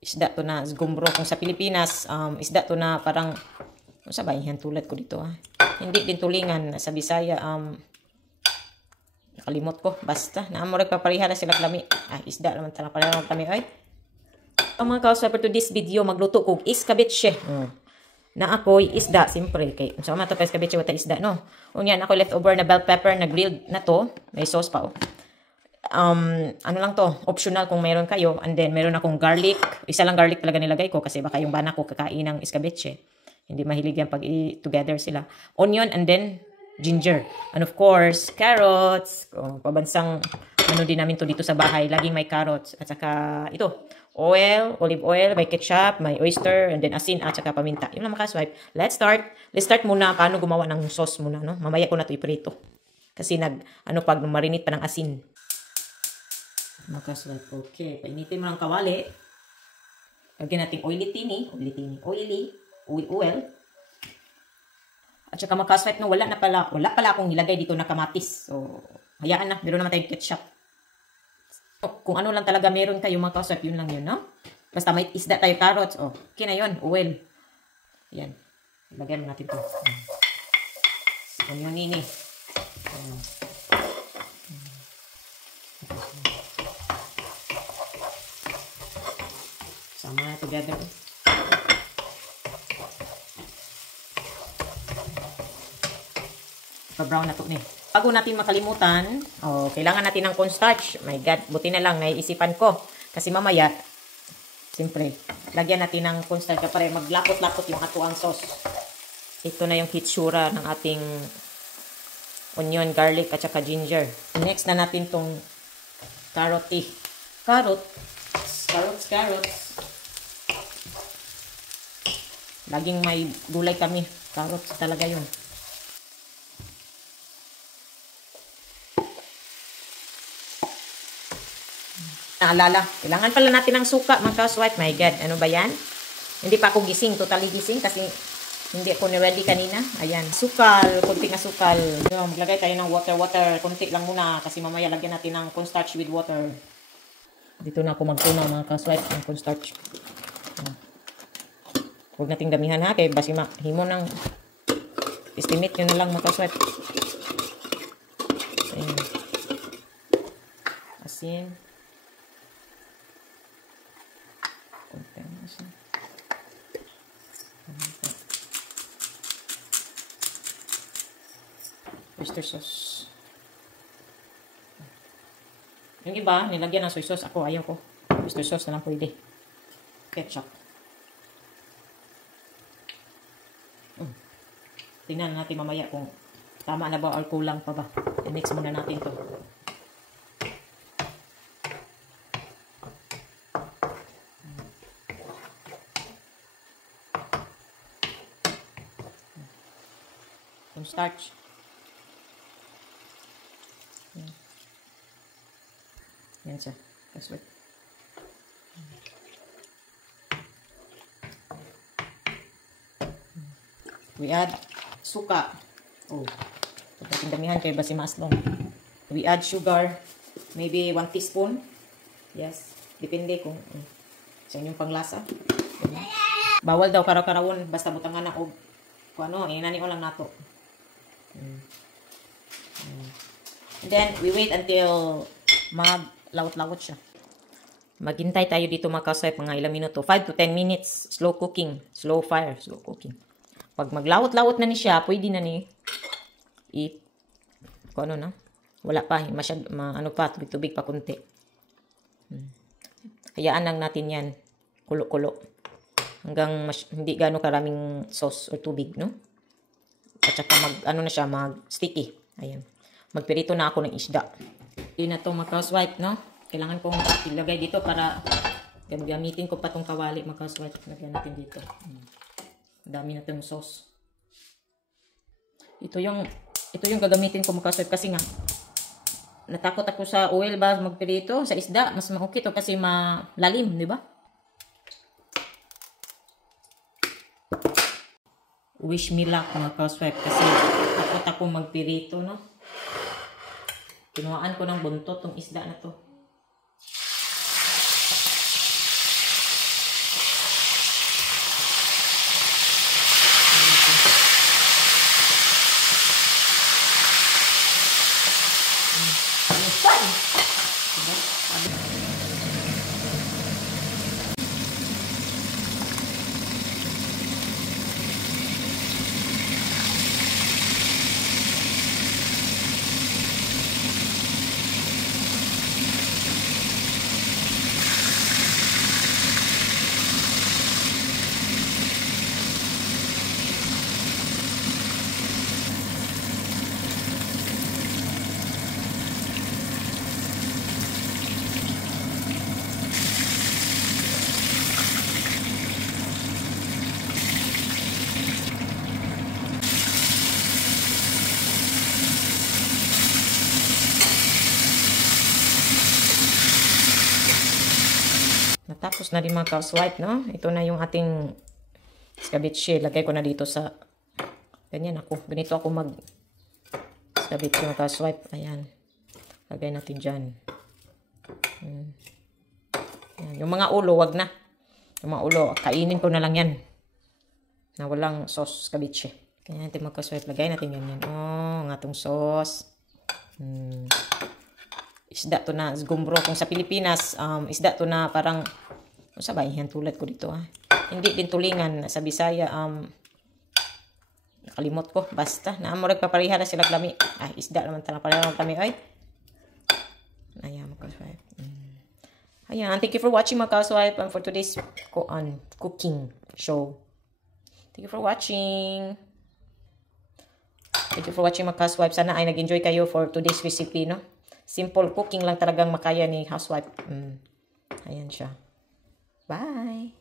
Isda to na gumbro. Kung sa Pilipinas, isda to na parang, ano sa bayan tulad ko dito Hindi din tulingan. Sa Bisaya, nakalimot ko. Basta, naamurag papariha na sila klami. Isda naman talaga pareha kami. Ang mga kausap to this video, magluto kong iskabitse. Na ako'y isda, simpre. Kay, so, mato pa iskabitse, wata isda, no? Unyan, ako leftover na bell pepper na grilled na to. May sauce pa, ano lang to, optional kung meron kayo. And then, meron akong garlic. Isa lang garlic talaga nilagay ko kasi baka yung bana ko kakain ng iskabitse. Hindi mahilig yan pag together sila. Onion and then ginger. And of course, carrots. Pabansang ano din namin to dito sa bahay. Laging may carrots. At saka ito, oil, olive oil, may ketchup, may oyster, and then asin at saka paminta. Yung lang makaswipe. Let's start. Let's start muna paano gumawa ng sauce muna, no? Mamaya ko na to iprito. Kasi pag marinate pa ng asin. Makaswipe. Okay. Painitin mo ng kawali. Lagyan natin oily, oil. At saka makaswipe no, wala pala akong nilagay dito na kamatis. So, hayaan na. Meron naman tayong ketchup. Kung ano lang talaga meron kayo makaswipe, yun lang yun, no? Basta may isda tayo, carrots. Okay na yun. Oil. Yan. Lagyan natin ito. Onion nini. Sama na together. Pa-brown na to ni. Bago natin makalimutan, kailangan natin ng cornstarch. My God, buti na lang naiisipan ko. Kasi mamaya, siyempre, lagyan natin ng cornstarch para maglapot-lapot yung atuang sauce. Ito na yung hitsura ng ating onion, garlic, at saka ginger. Next na natin tong carrots. Laging may gulay kami. Carrots talaga yun. Naalala, kailangan pala natin ng suka, mga ka-swipe. My God, ano ba yan? Hindi pa ako gising, totally gising kasi hindi ako na-ready kanina. Ayan, sukal, kunting asukal. Maglagay tayo ng water, kunti lang muna kasi mamaya lagyan natin ng cornstarch with water. Dito na ako magtunaw, mga ka-swipe, ng cornstarch. Huwag nating damihan ha, kaya basi himo ng estimate nyo na lang, mga ka-swipe. Ayan. Asin. Oyster sauce. Yung iba, nilagyan ng soy sauce. Ako, ayaw ko. Oyster sauce na lang pwede. Ketchup. Tingnan natin mamaya kung tama na ba or kulang pa ba. I-mix muna natin to. Some starch. Yan siya. That's what. We add suka. Pagdating damihan kayo basi maslong. We add sugar. Maybe 1 teaspoon. Yes. Depende kung sa inyong panglasa. Bawal daw karaw-karawon. Basta butangan na kung ano. Inani ko lang nato. And then, we wait until maglawot-lawot siya. Maghintay tayo dito mga ka-swipe, mga ilang minuto. 5 to 10 minutes. Slow cooking. Slow fire. Slow cooking. Pag maglawot-lawot na ni siya, pwede na ni kung ano na. Wala pa. Ano pa, tubig-tubig pa kunti. Hayaan lang natin yan. Kulo-kulo. Hanggang hindi gano'ng karaming sauce or tubig, no? At saka ano na siya, mag-sticky. Ayan. Magpirito na ako ng isda. Yun na itong mag-housewife, no? Kailangan kong ilagay dito para gamitin ko pa itong kawali, mag-housewife. Lagyan natin dito. Dami na itong sauce. Ito yung gagamitin ko mag-housewife kasi nga natakot ako sa oil ba magpirito sa isda. Mas okay to kasi malalim, di ba? Wish me luck mga ka-swipe kasi takot ako magpirito, no? Kinuhaan ko ng buntot tong isda na to. Natapos na rin mga ka-housewife, no? Ito na yung ating escabeche. Lagay ko na dito sa... Ganyan ako. Ganito ako escabeche mga ka-housewife. Ayan. Lagay natin dyan. Ayan. Yung mga ulo, wag na. Yung mga ulo, kainin ko na lang yan. Na walang sauce escabeche. Kaya natin mga ka-housewife. Lagay natin yan. Oh, nga tong sauce. Isda to na gumbro. Kung sa Pilipinas, isda to na parang, sabayan tulad ko dito hindi din tulingan sa Bisaya. Nakalimot ko. Basta. Naamorag papariha na sila klami. Isda naman talang pareha naman kami. Ayan, mga ka-housewife. Ayan. Thank you for watching mga ka-housewife and for today's cooking show. Thank you for watching. Thank you for watching mga ka-housewife. Sana ay nag-enjoy kayo for today's recipe, no? Simple cooking lang talagang makaya ni housewife. Ayan siya. Bye!